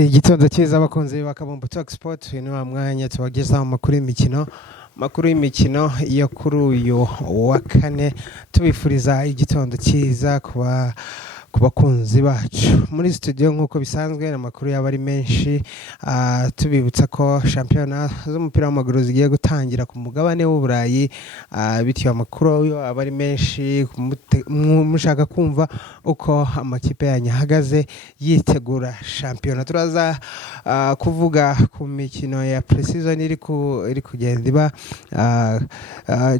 Igitondo cyiza abakunzi bakabumbu Talk Sport ni wa mwanya tubagezaho amakuru y'imikino yo kuri uyu wa kane tubifuriza igitondo cyiza ku bakunzi bacu muri studio nk'uko bisanzwe amakuru yaba ari menshi tubibutsa ko shampiyona z'umupira w'amaguru zigiye gutangira ku mugabane w'Uburayi bityo amakuru yo aba ari menshi mushaka kumva uko amakipe yanyu ahagaze yitegura shampiyona turaza kuvuga ku mikino ya pre-season iri kugenda iba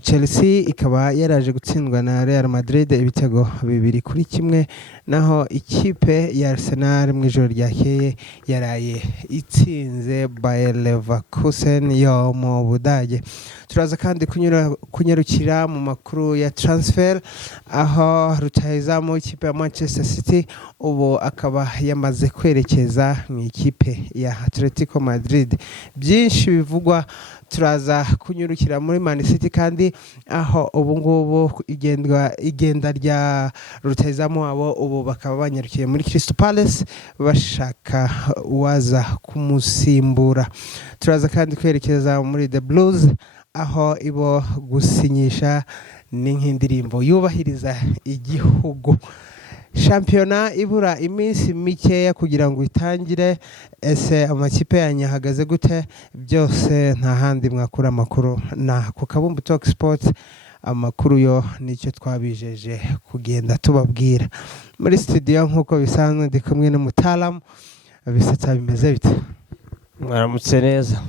Chelsea ikaba yaraje gutsindwa na Real Madrid ibitego 2-1 naho ikipe ya Arsenal mu ijoro ryakeye yaraye itsinze Bayer Leverkusen yo mu Budage. Turaza kandi kunyarukira mu makuru ya transfer aho rutahizamu ikipe ya Manchester City ubu akaba yamaze kwerekeza mu ikipe ya Atletico Madrid. Byinshi bivugwa turaza kunyurukira muri Man City kandi aho ubu ngubu igenda rya rutahizamu wabo ubu bakaba banyarukiye muri Crystal Palace bashaka uwaza kumusimbura. Turaza kandi kwerekeza muri The Blues aho ibo gusinyisha n'inkindirimbo yubahiriza igihugu. Shampiyona ibura iminsi mikeya kugira ngo itangire. Ese amakipe yanyu ahagaze gute? Byose nta handi mwakura amakuru na ku Kabumbu Talk Sport. Amakuru yo nicyo twabijeje kugenda tubabwira muri studio nk'uko bisanzwe ndi kumwe n'umutaalamu. Bisatsa bimeze bite? Mwaramutse neza.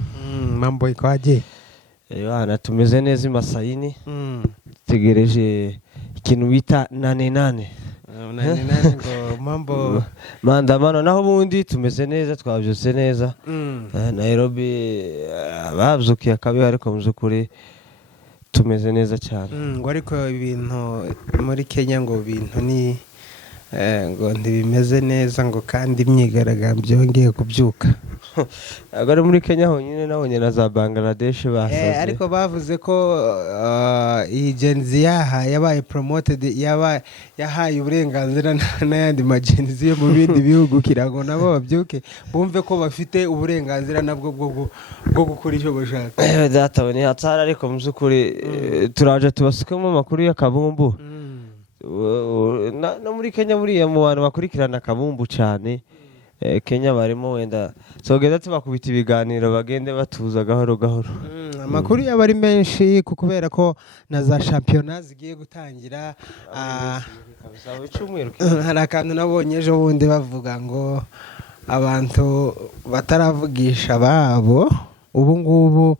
Mambo ikoaje? Yohana tumeze neza imasayini. Tegereje ikintu bita 88 ngo mambo maandamano naho bundi tumeze neza twabyutse neza. Nairobi babyukiye akabi ariko muzukuri tumeze neza cyane. Ngo ariko ibintu muri Kenya ngo bintu ni ngo ntibimeze neza ngo kandi imyigaragambyo yongeye kubyuka. Agari muri Kenya honyine nabonye na za Bangladesh basaze. Ariko bavuze ko iyi genzi yabaye promoted yahaye uburenganzira n'ayandi magenzi yo mu bindi bihugu kirango nabo babyuke bumve ko bafite uburenganzira nabwo bwo gukora icyo bashaka. Databone hatara ariko muzukuri turaje tubasukemo amakuru y'akabumbu. No muri Kenya buriya mu bantu bakurikirana akabumbu cyane. Kenya barimo wenda sogeza tubakubita ibiganiro bagende batuza gahoro gahoro. Amakuru yaba ari menshi kubera ko na za shampiyona zigiye gutangira. Hari akantu nabonye ejo bundi bavuga ngo abantu bataravugisha babo ubu ngubu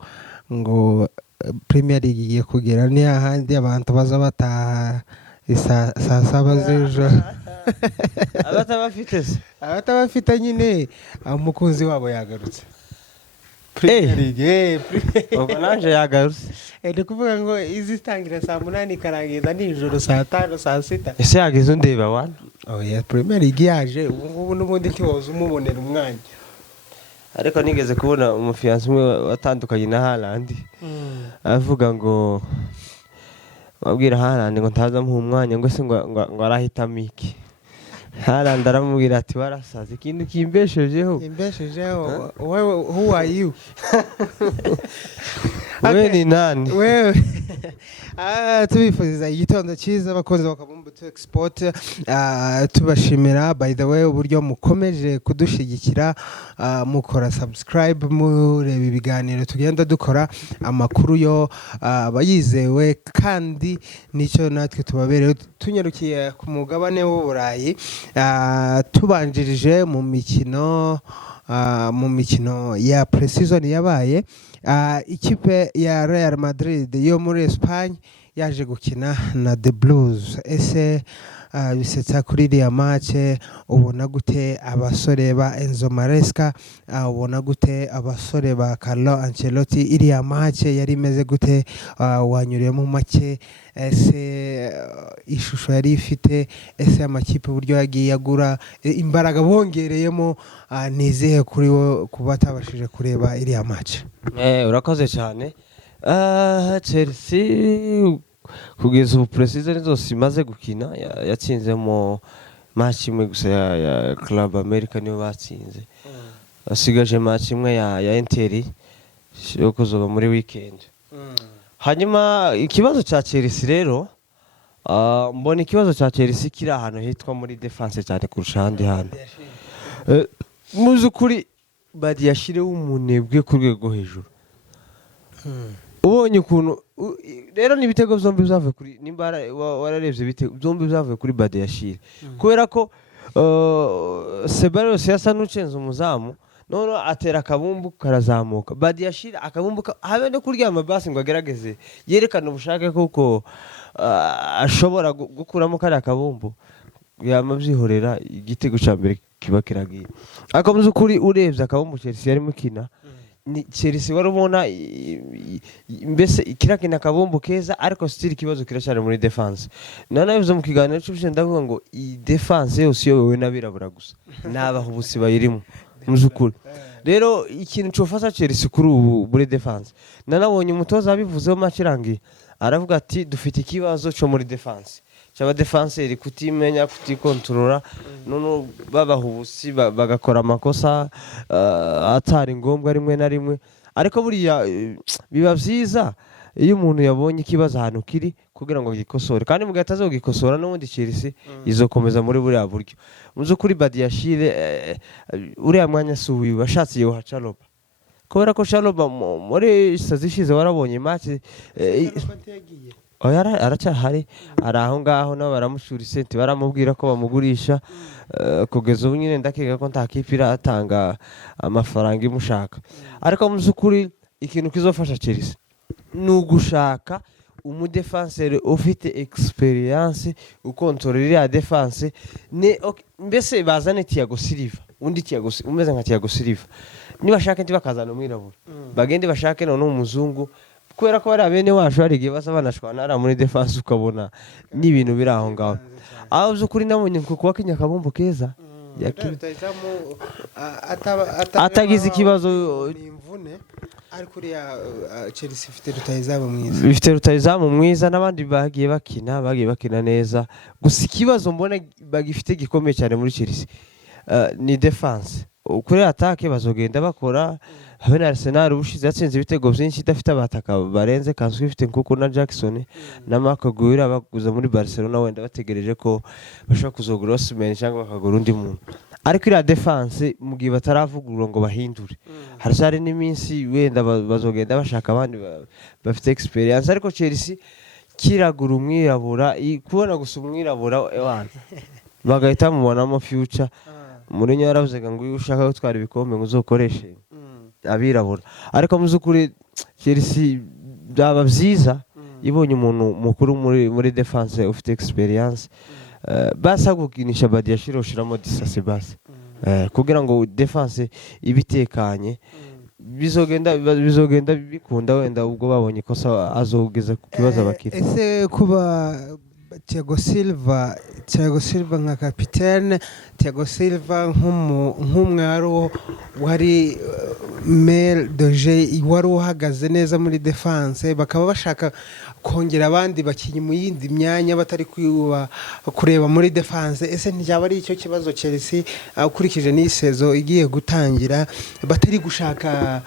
ngo Premier League igiye kugera ni ahandi abantu baza bataha saa 7 z'ejo. Abatabafite nyine umukunzi wabo yagarutse. Premier League ubwo nanje yagarutse. Ndi kuvuga ngo izitangira saa 8 ikarangiza nijoro saa 5 saa 6. Ese yagize ndeba wana? Ya Premier League yaje ubu ngubu n'ubundi ntiwoza umubonera umwanya. Ariko nigeze kubona umufiance umwe watandukanye na Haaland. Avuga ngo wabwira Haaland ngo ntaza mu mwanya ngo se ngo arahita miki. Haaland aramubwira ati warasaze ikintu kimbeshejeho. Who are you? Wewe ni nani? Wewe tubifuriza igitondo cyiza abakozi bakabumbu Talk Sport. Tubashimira by the way uburyo mukomeje kudushigikira mukora subscribe mureba ibiganiro tugenda dukora amakuru yo abayizewe kandi nicyo natwe tubabereye tunyarukiye ku mugabane w'Uburayi. Tubanjirije mu mikino ya pre-season yabaye ikipe ya Real Madrid yo muri Espagne yaje gukina na The Blues. Ese bisetsa kuri iriya match ubona gute abasore ba Enzo Maresca? Ubona gute abasore ba Carlo Ancelotti? Iriya match yari imeze gute? Wanyuriyemo make? Ese ishusho yari ifite? Ese amakipe uburyo yagiye agura imbaraga bongereyemo nizihe kuri wo kuba tabashije kureba iriya match? Urakoze cyane. Chelsea kugeza ubu pre-season zose imaze gukina yatsinzemo match imwe gusa ya Club America niyo batsinze, basigaje match imwe ya Inter yo kuzoba muri weekend. Hanyuma ikibazo cya Chelsea rero, mbona ikibazo cya Chelsea kiri ahantu hitwa muri defense cyane kurusha ahandi hantu. Muzukuri Badiashile w'umunebwe ku rwego hejuru. Ubonye ukuntu rero n'ibitego byombi byavuye kuri nimbara wararebye ibitego byombi byavuye kuri Badiashile, kubera ko Ceballos yasa n'ucenze umuzamu, none atera akabumbu karazamuka. Badiashile akabumbu habe no kuryama basi ngo agerageze yerekana ubushake kuko ashobora gukuramo kari akabumbu, yamabyihorera igitego cya mbere kiba kiragiye. Akomeza ukuri urebye akabumbu Chelsea yarimo kina, ni Chelsea warubona mbese kirakina akabumbu keza, ariko still ikibazo kiracyari muri defense. Nanabivuze mu kiganiro cy'ubushe ndavuga ngo i defense yose yowe nabirabura gusa nabaho ubusi bayirimo muzukuri. Rero ikintu cyofasha Chelsea kuri ubu muri defense, nanabonye umutoza abivuzeho makirangi aravuga ati dufite ikibazo cyo muri defense cyaba defenseur kutimenya kutikontrola, none babaho ubusi bagakora amakosa atari ngombwa rimwe na rimwe. Ariko buriya biba byiza iyo umuntu yabonye ikibazo ahantu kiri kugira ngo gikosore, kandi mu gihe atazogikosora n'ubundi Chelsea izokomeza muri buriya buryo. Muzukuri Badiashile uriya mwanya suwi washatse yo Chaloba, kubera ko Chaloba muri sazishize warabonye match aracyahari, ari aho ngaho nabo baramushura isenti, baramubwira ko bamugurisha kugeza ubu nyine ndakeka ko nta kipe iratanga amafaranga imushaka. Ariko muzukuri ikintu kizofasha Chelsea ni ugushaka umudefenseur ufite experience ukontorera iriya defense. Mbese bazane Thiago Silva, undi Thiago umeze nka Thiago Silva, nibashaka ntibakazana umwirabura, bagende bashake none umuzungu, kubera ko bari abene wacu hari igihe basa banashwana ara muri defense ukabona n'ibintu biri aho ngaho. Aho uzukuri nabonye kuko wakinya akabumbu keza atagize ikibazo n'imvune, ariko uriya Chelsea ifite rutayizamu mwiza n'abandi bagiye bakina neza. Gusa ikibazo mbona bagifite gikomeye cyane muri Chelsea ni defense. Kuri attaque bazogenda bakora, habe na Arsenal ubushize yatsinze ibitego byinshi idafite abataka barenze kanzu ifite nkuko na Jackson na Marco Guira baguza muri Barcelona, wenda bategereje ko bashaka kuzogura Osimhen cyangwa bakagura undi muntu. Ariko iriya defense mugihe bataravugurura ngo bahindure, harashari n'iminsi wenda bazogenda bashaka abandi bafite experience. Ariko Chelsea kiragura umwirabura, kubona gusa umwirabura ewana bagahita mubonamo future. Muri nyaravuze ngo iyo ushaka gutwara ibikombe ngo uzokoreshe abirabura. Ariko muzukuri Chelsea byaba byiza ibonye umuntu mukuru muri defense ufite experience, basa gukinisha Badiashile ushiramo Disasi basi kugira ngo defense ibitekanye, bizogenda bikunda, wenda ubwo babonye kosa azogeza ku kibazo bakira. Ese kuba Thiago Silva nka kapitene, Thiago Silva nk'umwaro wari Mel Doge wari uhagaze neza muri defense, bakaba bashaka kongera abandi bakinyi mu yindi myanya batari kureba muri defense. Ese ntibyaba ari icyo kibazo Chelsea ukurikije n'isezo igiye gutangira, batari gushaka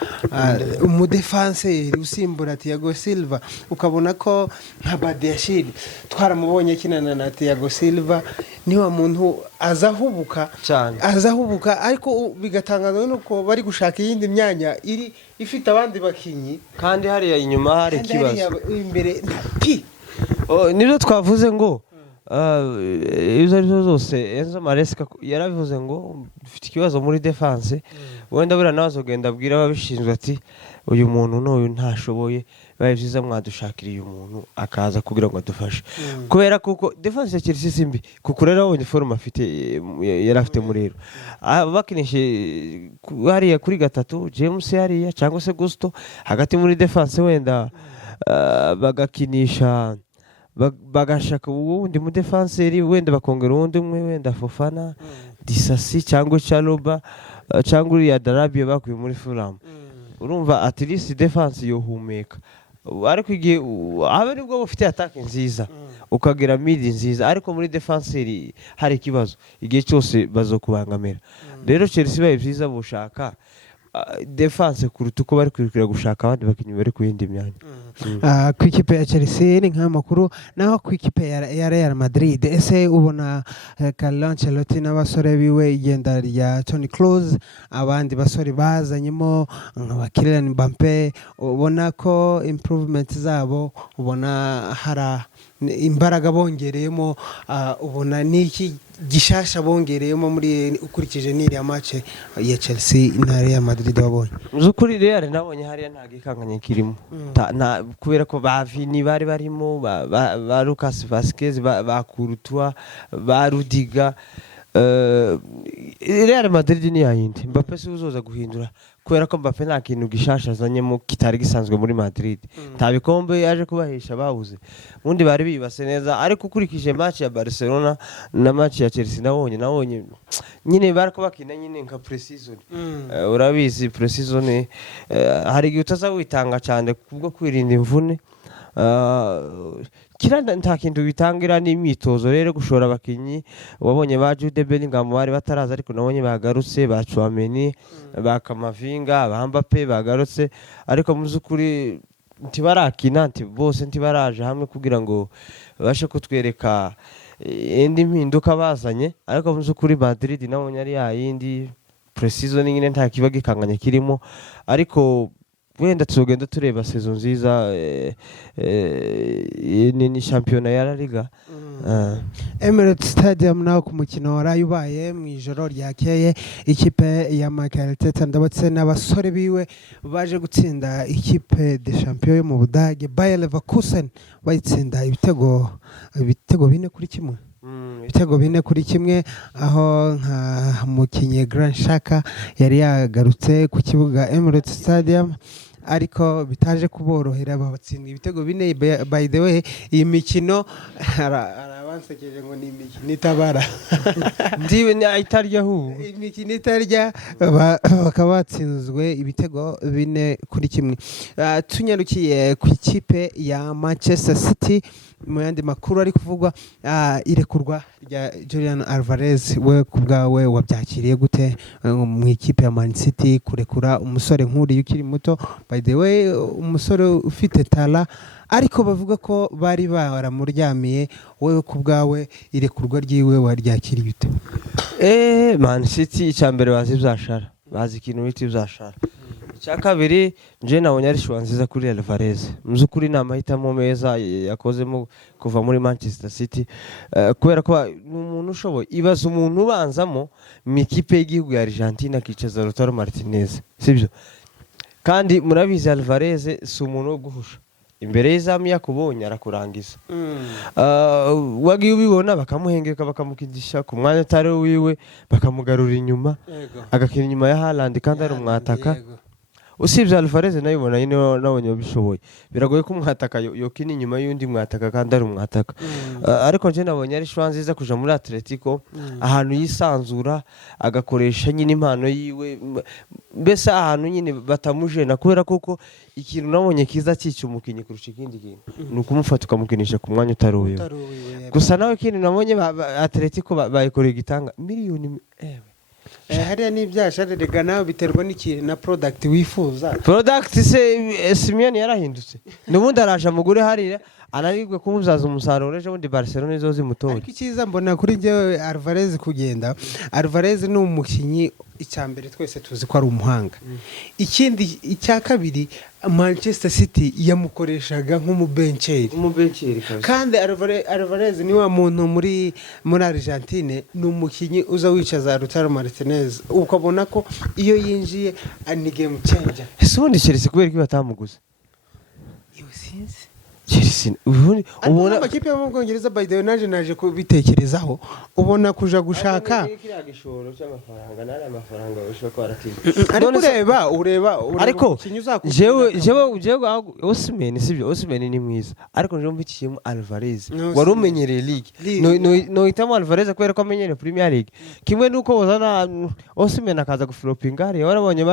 umudefense usimbura Thiago Silva? Ukabona ko nka Badiashile twaramubonye kinana na Thiago Silva, niwa muntu azahubuka ariko bigatangazwa nuko bari gushaka iyindi myanya iri ifite abandi bakinyi, kandi hariya inyuma hari ikibazo imbere. Nibyo twavuze ngo izo arizo zose Enzo Maresca yarabivuze ngo dufite ikibazo muri defense, wenda bura nazogenda abwira ababishinzwe ati uyu muntu n'uyu ntashoboye, baye byiza mwadushakira uyu muntu akaza kugira ngo adufashe. Kubera kuko defense ya Chelsea simbi kuko rero abonye form afite yarafite muri rero bakinishe hariya kuri gatatu James hariya cyangwa se Gusto hagati muri defense, wenda bagakinisha bagashaka uwundi mu defenseri, wenda bakongera uwundi umwe, wenda Fofana, Disasi cyangwa Chaloba cyangwa uriya Darabia bakuye muri Fulham. Urumva at least defense yohumeka. ariko igihe habe nibwo ufite attaque nziza ukagira mid nziza ariko muri defenseur hari ikibazo igihe cyose bazokubangamira rero Chelsea baye byiza bushaka defense kuruta uko bari kwirukira gushaka abandi bakinyi bari ku yindi myanya ku ikipe ya Chelsea ni nk'amakuru naho ku ikipe ya Real Madrid ese ubona Carlo Ancelotti n'abasore biwe igenda rya Toni Kroos abandi basore bazanyemo nka Kylian Mbappe ubona ko improvement zabo ubona hara imbaraga bongereyemo ubona niki gishasha bongereyemo muri ukurikije n'iriya match ya Chelsea na Real Madrid wabonye uzukuri Real nabonye hariya nta gikanganye kirimo kubera ko ba Vini bari barimo ba Lucas Vazquez ba Courtois ba Rudiger Real Madrid ni yayindi Mbappe si uzoza guhindura kubera ko Mbappe nta kintu gishasha azanyemo kitari gisanzwe muri Madrid nta bikombe yaje kubahisha babuze ubundi bari bibase neza ariko ukurikije match ya Barcelona na match ya Chelsea nabonye nyine barako bakina nyine nka pre-season urabizi pre-season hari igihe utazawitanga cyane kubwo kwirinda imvune kiranda nta kintu bitangira n'imyitozo rero gushora abakinyi wabonye ba Jude Bellingham bari bataraza ariko nabonye bagarutse ba Chouameni ba Kamavinga ba Mbappe bagarutse ariko muzukuri ntibarakina bose ntibaraje hamwe kugira ngo bashe kutwereka indi mpinduka bazanye ariko muzukuri Madrid nabonye ari yindi pre-season nyine nta kiba gikanganye kirimo ariko wenda tuzogenda tureba saison nziza ni championnat ya La Liga Emirates Stadium naho ku mukino warayubaye mu ijoro ryakeye ikipe ya Mikel Arteta ndabotse n'abasore biwe baje gutsinda ikipe de champion yo mu Budage Bayer Leverkusen bayitsinda ibitego 4-1 ibitego 4-1 aho nka mukinyi Granit Xhaka yari yagarutse ku kibuga Emirates Stadium ariko bitaje kuborohera babatsinda ibitego 4 by the way iyi mikino arabansekeje ngo ni imikino itabara ndiwe ni itarya hu imikino itarya bakabatsinzwe ibitego 4-1 tunyarukiye ku ikipe ya Manchester City mu yandi makuru ari kuvugwa irekurwa rya Julian Alvarez we kubgawe wabyakiriye gute mu ikipe ya Man City kurekura umusore nk'uri ukiri muto by the way umusore ufite tala ariko bavuga ko bari baramuryamiye wewe kubgawe irekurwa ryiwe waryakiriye bite Man City icyambere bazi byashara bazi ikintu biti byashara cyakabiri nje nabonye ari shwa nziza kuri Alvarez muzukuri namahitamo meza yakozemo kuva muri Manchester City kubera ko umuntu ushoboye ibaza umuntu ubanzamo mu ikipe y'igihugu ya Argentina akicaza Lautaro Martinez sibyo kandi murabizi Alvarez si umuntu wo guhusha imbere y'izamu yakubonye arakurangiza wagiye ubibona bakamuhengeka bakamukidisha ku mwanya utari wiwe bakamugarura inyuma agakina inyuma ya Haaland kandi ari umwataka usibye Alvarez nayibona nyine nabonye bishoboye biragoye ko umwataka yokina inyuma y'undi mwataka kandi ari umwataka ariko nje nabonye ari shwa nziza kuja muri Atletico ahantu yisanzura agakoresha nyine impano yiwe mbese ahantu nyine batamujena kubera kuko ikintu nabonye kiza cyica umukinyi kurusha ikindi kintu nukumufata ukamukinisha ku mwanya utari uwe gusa nawe kintu nabonye Atletico bayikoreye gitanga miliyoni hariya n'ibyasharerega nawe biterwa n'ikintu na product wifuza product se Simeone yarahindutse nubundi araje mugure hariya anarigwe kumuzaza umusaruro ejo bundi Barcelona izo zimutora ariko ikiza mbona kuri njyewe Alvarez kugenda Alvarez ni umukinyi icyambere twese tuzi ko ari umuhanga ikindi icyakabiri Manchester City yamukoreshaga nk'umubenceri kandi Alvarez ni wa muntu muri Argentine ni umukinyi uza wicaza Lautaro Martinez ukabona ko iyo yinjiye ni game changer ese ubundi Chelsea kubera ko batamuguze Chelsea ubundi ubona amakipe yo mu Bwongereza by the way naje kubitekerezaho ubona kuja gushaka kiriya gishoro cy'amafaranga nari amafaranga ushobora ko aratinda ariko ureba ariko jewe Osimhen sibyo Osimhen ni mwiza ariko nje mbikiyemo Alvarez wari umenyereye league no itamo Alvarez kubera ko amenyereye Premier League kimwe nuko wazana Osimhen akaza guflopinga hariya warabonye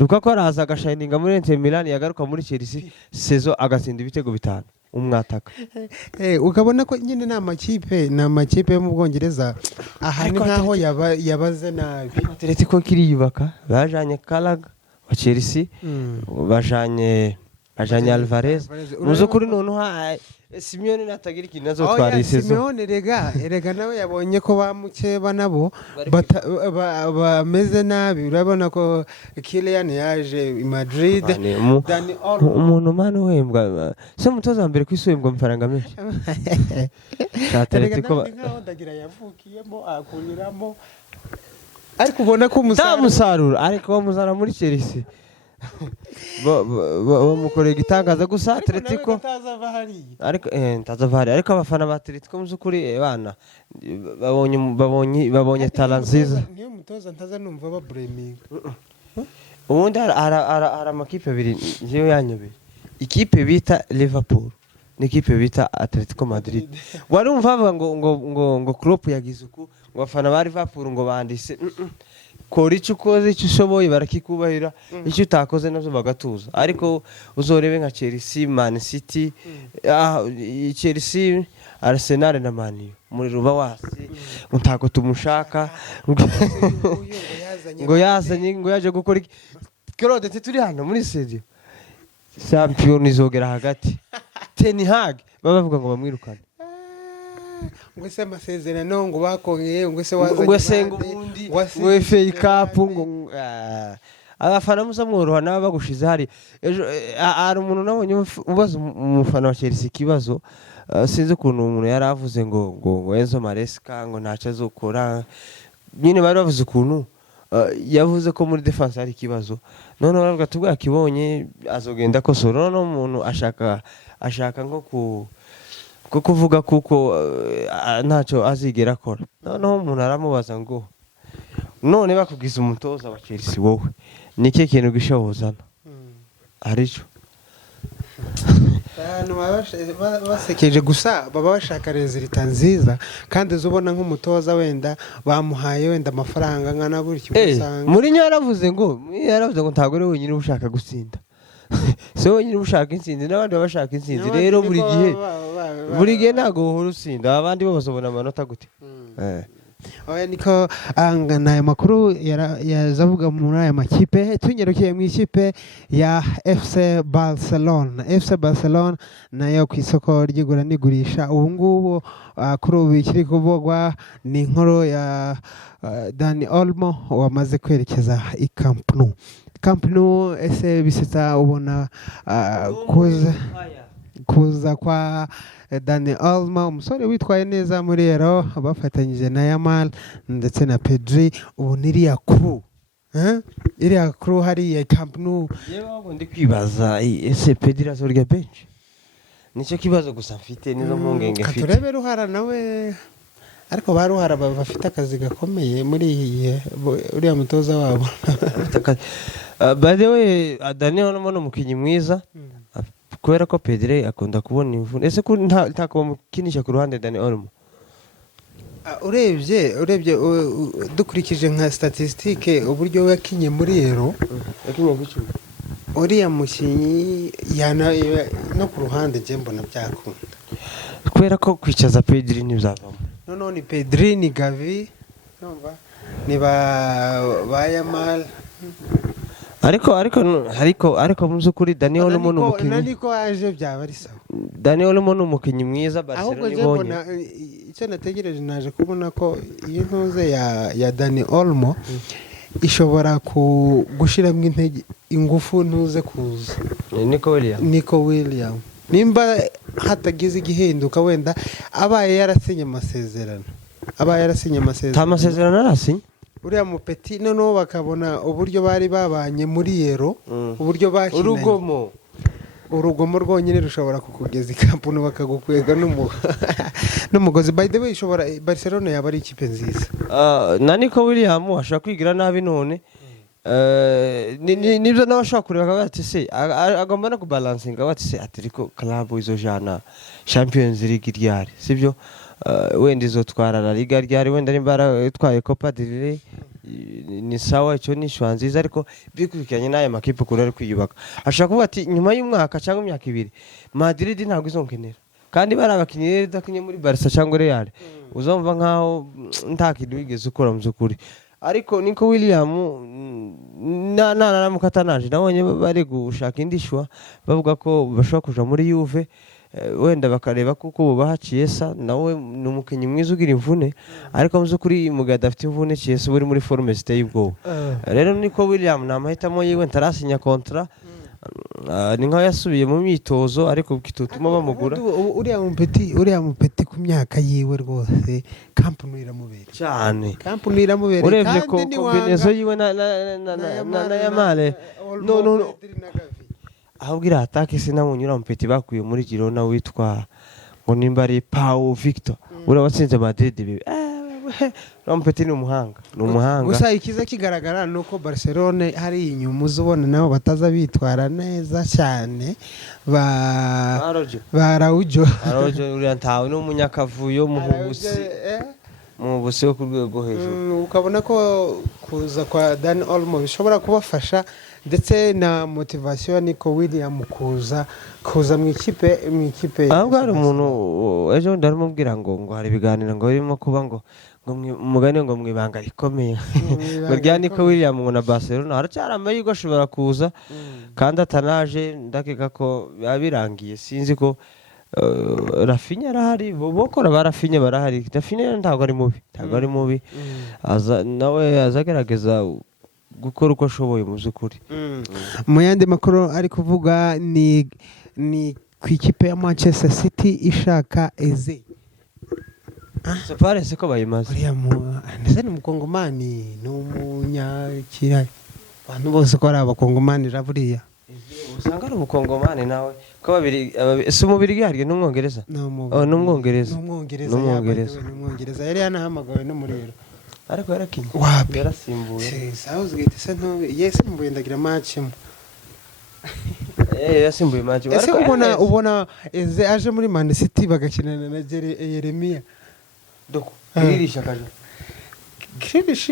Lukaku araza agashininga muri Inter Milan yagaruka muri Chelsea saison agatsinda ibitego 5 umwataka ukabona ko nyine n'amakipe yo mu Bwongereza aha ni nkaho yabaze nabi Atletico kiriyubaka bajanye Kalaga wa Chelsea bajanye Alvarez muzukuri none Simeone natagira ikintu azotwara isezo Simeone erega nawe yabonye ko bamukeba nabo bameze nabi urabona ko Kylian yaje i Madrid Dani umuntu mano wembwa se mutoza mbere kwiswembwa amafaranga menshi Atletico ndagira yavukiyemo akuniramo ariko ubona ko umusaruro ariko muzana muri Chelsea bamukoreye igitangaza gusa Atletico ariko ntazavahari ariko abafana ba Atletico muzukuri bana babonye talent nziza niyo mutoza ntaza numva ba blaming ubundi ara amakipe abiri ngiye yanyobeye ikipe bita Liverpool n'ikipe bita Atletico Madrid warumva ngo Klopp yagize uko ngo abafana ba Liverpool ngo bandise kora icyo ukoze icyo ushoboye barakikubahira icyo utakoze nabyo bagatuza ariko uzorebe nka Chelsea Man City Chelsea Arsenal na Man U muri ruba wasi untako tumushaka ngo yazanye ngo yaje gukora Claude turi hano muri studio champion izogera hagati Ten Hag bavuga ngo bamwirukane ngo se amasezerano ngo bakongeye ngo se wazanye ubundi ngo FA Cup ngo abafana muzamworoha naba bagushize hari ari umuntu nabonye ubaza umufana wa Chelsea kibazo sinzi ukuntu umuntu yaravuze ngo Enzo Maresca ngo ntaca azokora nyine bari bavuze ukuntu yavuze ko muri defense hari kibazo none baravuga tubwa kibonye azogenda ko soro no umuntu ashaka nko kuvuga kuko ntacyo azigera akora noneho umuntu aramubaza ngo none bakugize umutoza wa Chelsea wowe niki kintu gishobozana arico basekeje gusa baba bashaka resulta nziza kandi zubona nk'umutoza wenda bamuhaye wenda amafaranga ngana gutyo usanga muri yaravuze ngo ntago ari wenyine ushaka gutsinda so wenyine ushaka intsinzi n'abandi bashaka intsinzi rero buri gihe ntago uhora utsinda abandi bo bazobona amanota gute oya niko angana aya makuru yazavuga muri aya makipe tunyerukiye mu ikipe ya FC Barcelona nayo ku isoko ry'igura n'igurisha ubu ngubu kuri ubu ikiri kuvugwa ni inkuru ya Dani Olmo wamaze kwerekeza i Camp Nou ese bisita ubona kuza kwa Dani Olmo umusore witwaye neza muri Euro bafatanyije na Yamal ndetse na Pedri ubu niriya crew hari Camp Nou yewe ndi kwibaza ese Pedri azorya bench nicyo kibazo gusa mfite nizo mpungenge mfite turebe ruhara nawe ariko baruhara bafite akazi gakomeye muri uriya mutoza wabo by the way Dani Olmo no mukinyi mwiza kubera ko Pedri akunda kubona imvune ese ko ntakuba mukinisha ku ruhande Dani Olmo urebye dukurikije nka statistique uburyo yakinye muri Euro yakinye gucyo uriya mukinyi no ku ruhande je mbona byakunda kubera ko kwicaza Pedri ntibizavamo none Pedri ni Gavi numva ni ba Yamal ariko muzukuri Dani Olmo n'umukinyi niko aje byaba ari sawa Dani Olmo n'umukinyi mwiza Barcelona ibonye icyo nategereje naje kubona ko iyi ntuze ya Dani Olmo ishobora gushiramo ingufu ntuze kuza Nico William nimba hatagize igihinduka wenda abaye yarasinye amasezerano nta masezerano arasinye uriya mupeti noneho bakabona uburyo bari babanye muri Euro uburyo bakinanye urugomo rwonyine rushobora kukugeza ikampuni bakagukwega n'umugozi. By the way Barcelona yaba ari ikipe nziza. Na Nico William ashaka kwigira nabi none nibyo nawe ashaka kureba akavuga ati se agomba no kubalansinga ati se atiriko club izojana Champions League ryari sibyo wenda izotwara La Liga ryari wenda nimbara itwaye Copa del Rey ni sawa icyo ni shwa nziza ariko bikurikiranye n'aya makipe kuri ari kwiyubaka ashaka kuvuga ati nyuma y'umwaka cyangwa imyaka 2 Madrid ntabwo izonkenera kandi bari abakinnyi rero dakinye muri Barca cyangwa Real uzumva nkaho nta kintu wigeze ukora mu byukuri ariko Nico William na mukatanaje nabonye bari gushaka indishwa bavuga ko bashobora kuja muri Juve wenda bakareba kuko bubaha Chiesa nawe ni umukinnyi mwiza ugira imvune ariko muzo kuri mugada afite imvune Chiesa buri muri forme ziteye ubwoba rero Nico William namahitamo yiwe ntarasinya kontra ni nka yasubiye mu myitozo ariko kitutuma bamugura uriya mupeti ku myaka yiwe rwose kampuni iramubera cyane kampuni iramubera urebye ko kombinezo yiwe na Yamale no ahubwo iri atake sinamunyura mupeti bakuye muri Girona witwa ngo nimba ari Pau Victor watsinze Madrid Rampeti ni umuhanga gusa ikiza kigaragara nuko Barcelona hari inyuma uzubona nabo bataza bitwara neza cyane ba Araujo uriya ntawe n'umunyakavuyo mu buse ku rwego hejuru ukabona ko kuza kwa Dani Olmo bishobora kubafasha ndetse na motivation Nico William kuza mu ikipe ahubwo hari umuntu ejo ndarimubwira ngo hari ibiganiro ngo birimo kuba ngo umugani ngo mwibanga rikomeye ngo rya Nico William ngo na Barcelona haracyari amahirwe ashobora kuza kandi atanaje ndakeka ko birangiye sinzi ko Rafinha arahari bokora barafinye barahari Rafinha ntabwo ari mubi nawe azagerageza gukora uko ashoboye mu byukuri mu yandi makuru ari kuvuga ni ku ikipe ya Manchester City ishaka Eze parece ko bayimaze ndetse ni umukongomani ni umunyakirari abantu bose ko ari abakongomani buriya usanga ari umukongomani nawe ko babiri si umubiri yaryo n'umwongereza n'umwongereza yari yanahamagawe no muri rero ariko yarakinye yarasimbuye Southgate se yasimbuye ndagira match mu yasimbuye match ese ubona Eze aje muri Man City bagakinana na Yeremia Grealish akaje Grealish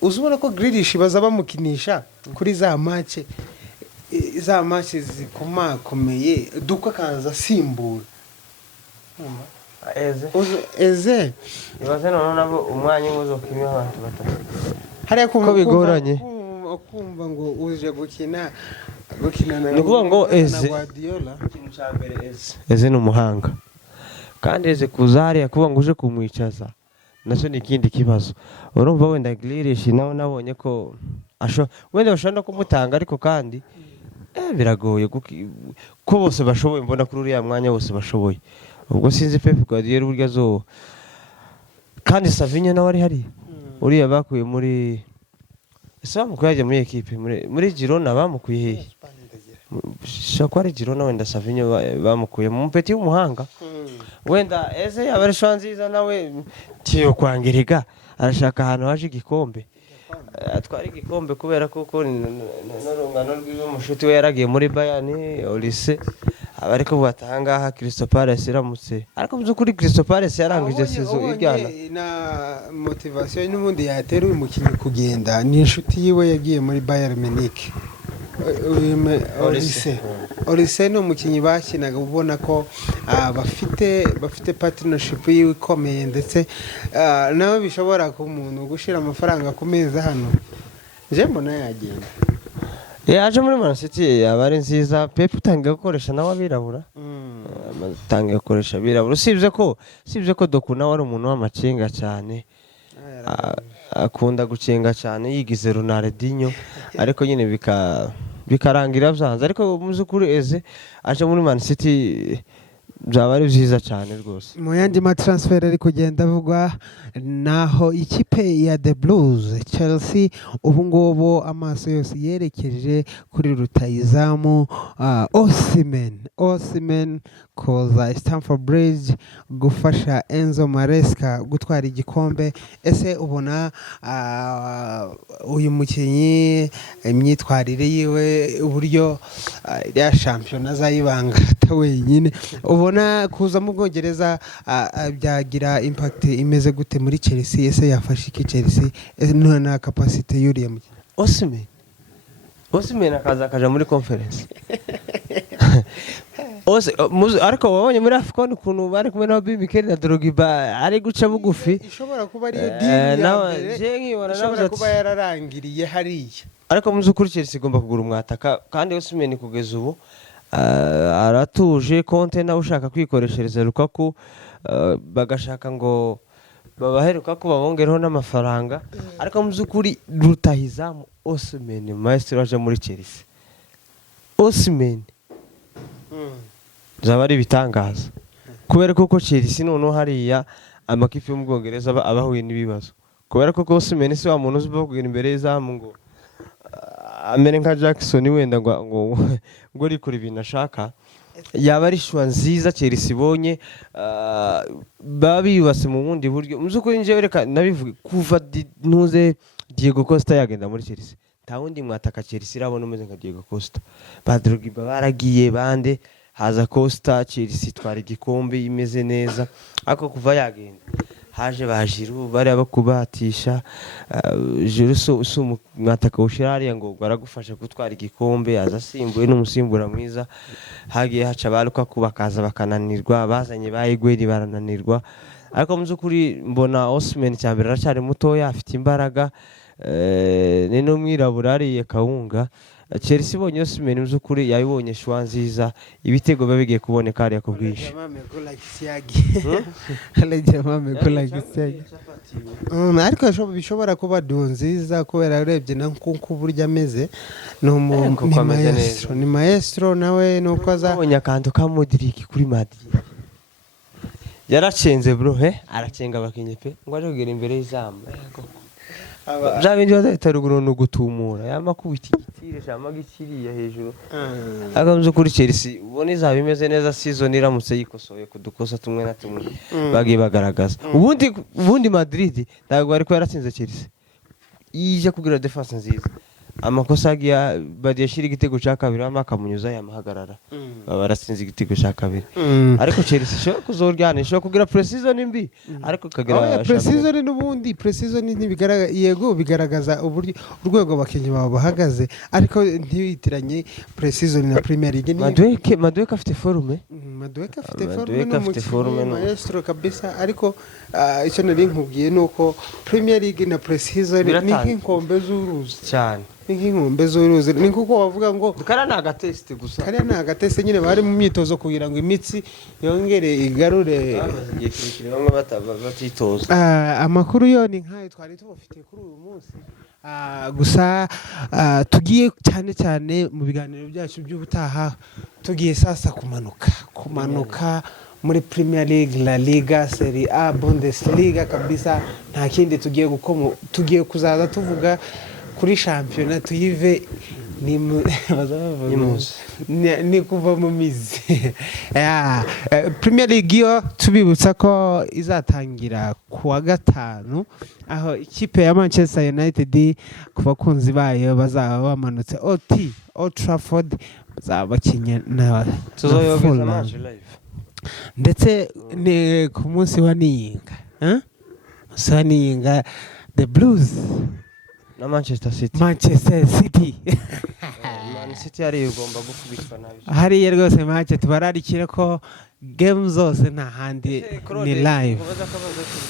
uzubona ko Grealish baza bamukinisha kuri za match zikomakomeye duka kaza simbura Eze ibaze none nabo umwanya uzokimye abantu batatu hariya ko bigoranye kumva ngo uje gukinana ni kuvuga ngo Eze ikintu cya mbere Eze ni umuhanga kandi Eze kuza hariya kuvuga ngo uje kumwicaza nacyo ni ikindi kibazo urumva wenda Grealish nawe nabonye ko wenda bashobora no kumutanga ariko kandi biragoye ko bose bashoboye mbona kuri uriya mwanya bose bashoboye ubwo sinzi Pep Guardiola burya zo kandi Savinho nawe ari hari uriya bakuye muri bamukuye muri equipe muri Girona bamukuye hehe shaka ari Girona wenda Savinho bamukuye mu mpeti y'umuhanga wenda Eze yaba ari shwa nziza nawe tiyo kwangirika arashaka ahantu haje igikombe atwara igikombe kubera kuko n'urungano rw'umushuti we yaragiye muri Bayern Olise abariko bwatangaha Crystal Palace iramutse ariko byukuri Crystal Palace yarangije sezo igana na motivation n'ubundi yatera uyu mukinnyi kugenda ni inshuti yiwe yagiye muri Bayern Munich Olise no mukinnyi bakinaga ubona ko bafite partnership ikomeye ndetse nawe bishobora ku muntu gushira amafaranga ku meza hano je mbona yagenda yaje muri Man City abari nziza Pep utangiye gukoresha nawe abirabura utangiye gukoresha abirabura usibye ko Doku nawe ari umuntu w'amacenga cyane akunda gucenga cyane yigize Ronaldinho ariko nyine bikarangira byanze ariko mu byukuri Eze aje muri Man City byaba ari byiza cyane rwose. mu yandi matransfer ari kugenda avugwa naho ikipe ya The Blues Chelsea ubu ngubu amaso yose yerekeje kuri rutayizamu Osimhen koza Stamford Bridge gufasha Enzo Maresca gutwara igikombe. Ese ubona uyu mukinnyi imyitwarire yiwe uburyo ya shampiyona azayibanga wenyine, ubona kuza mu Bwongereza byagira impact imeze gute muri Chelsea? Ese yafashe iki Chelsea na capacity yuriye mu Osimhen akaja muri conference ariko wabonye muri AFCON ukuntu bari kumwe na Naby Mikel na Drogba ari guca bugufi, ishobora kuba ariyo deal ya mbere, ishobora kuba yararangiriye hariya. Ariko mu by'ukuri Chelsea igomba kugura umwataka, kandi Osimhen kugeza ubu aratuje. Conte nawe ushaka kwikoreshereza Lukaku, bagashaka ngo babahe Lukaku babongereho n'amafaranga, ariko mu by'ukuri rutahizamu Osimhen maestro aje muri Chelsea. Osimhen zaba ari ibitangaza, kubera ko Chelsea noneho hariya amakipe yo mu Bwongereza abahuye n'ibibazo, kubera ko Osimhen si wa muntu uzi kugera imbere y'izamu ngo amere nka Jackson wenda ngo rikora ibintu ashaka. Yaba ari shwa nziza Chelsea ibonye, babiyubase mu bundi buryo. Mu by'ukuri njyewe reka nabivuge, kuva ntuze Diego Costa yagenda muri Chelsea nta wundi mwataka Chelsea irabona umeze nka Diego Costa. Ba Drogba baragiye bande, haza Costa, Chelsea itwara igikombe imeze neza. Ariko kuva yagenda haje ba Giroud bari bakubatisha. Giroud mwataka ushirariya ngo baragufasha gutwara igikombe, aza asimbuye n'umusimbura mwiza. Hagiye haca baruka kubakaza bakananirwa, bazanye ba Higuain barananirwa. Ariko mu by'ukuri mbona Osimhen cyambere aracyari mutoya, afite imbaraga, ni n'umwirabura ariye kawunga. Chelsea ibonye Osimhen mu by'ukuri yabibonye shwa nziza, ibitego biba bigiye kuboneka hariya ku bwinshi. Ariko bishobora kuba du nziza kubera urebye na nkuko uburyo ameze, ni maestro nawe nuko aza abonye akantu ka Modric kuri Madrid yaracenze bro, aracenga abakinnyi pe ngo aje kugera imbere y'izamu. Bya bindi bazahita ruguru no gutumura yamakubita igitire cyangwa gikiriya hejuru. Agamze kuri Chelsea ubone izaba imeze neza season iramutse yikosoye kudukosa tumwe na tumwe bagiye bagaragaza. Ubundi Madrid ntabwo bari ko yaratsinze Chelsea, ije kugira defense nziza. Amakosa agiye badiyashira igitego cya kabiri amakamunyuza yamahagarara, baratsinze igitego cya kabiri. Ariko Chelsea sho kuzoryana sho kugira precision mbi, ariko kagira precision n'ubundi precision ntibigaragaza, yego bigaragaza uburyo urwego abakinnyi babo bahagaze, ariko ntibitiranye precision na Premier League. Madueke afite forume, Madueke afite forume maestro kabisa. Ariko icyo nari nkubwiye nuko Premier League na precision ni nk'inkombe z'uruzi cyane, nk'inkombe z'uruzi. Ni kuko bavuga ngo kara ni agateste gusa, kara ni agateste nyine bari mu myitozo kugira ngo imitsi yongere igarure. Bamwe batitoza. Amakuru yo ni nkayo twari tubafitiye kuri uyu munsi. Gusa tugiye cyane cyane mu biganiro byacu by'ubutaha, tugiye sasa kumanuka muri Premier League, La Liga, Serie A, Bundesliga kabisa. Nta kindi tugiye kuzaza tuvuga kuri shampiyona tuyive ni kuva mu mizi. Premier League yo tubibutsa ko izatangira kuwa gatanu, aho ikipe ya Manchester United ku bakunzi bayo bazaba bamanutse Old Trafford, bazaba bakinnye na Fulham, ndetse ni ku munsi wa niyinga The Blues na Manchester City. Man City ari ugomba gukubitwa nabi hariya rwose match tubararikire ko game zose nta handi ni live.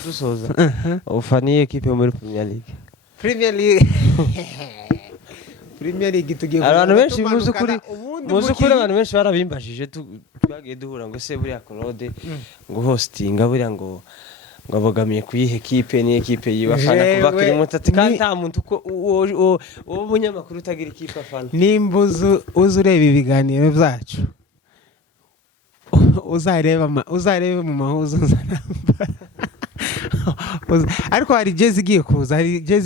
Dusoza ufaniye equipe muri Premier League tugiye abantu benshi muzi kuri abantu benshi barabimbajije twagiye duhura ngo se buriya Claude ngo hostinga buriya ngo abogamiye kuyihe equipe ni equipe yibafana kuva kiri mutati kandi nta muntu uko ubunyamakuru utagira equipe afana. Nimbuzu ureba ibiganiro byacu uzarebe mu mahuzo nzanambara ariko hari jezi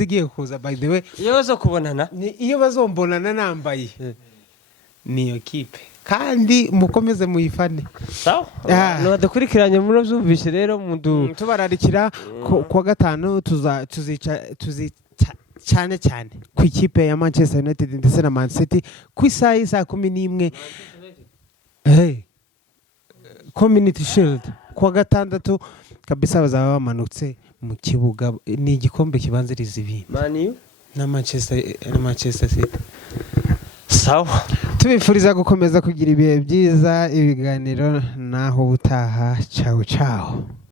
igiye kuza by the way iyo bazo kubonana iyo bazombonana nambaye niyo kipe kandi mukomeze muyifane sawa ntibadukurikiranye murabyumvishe rero tubararikira kuwa gatanu tuzica cyane cyane ku ikipe ya Manchester United ndetse na Man City ku isaha y'isaa 11 Community Shield kuwa gatandatu kabisa bazaba bamanutse mu kibuga ni igikombe kibanziriza ibindi Man U na Manchester City. sawa tubifuriza gukomeza kugira ibihe byiza ibiganiro naho ubutaha ciao ciao.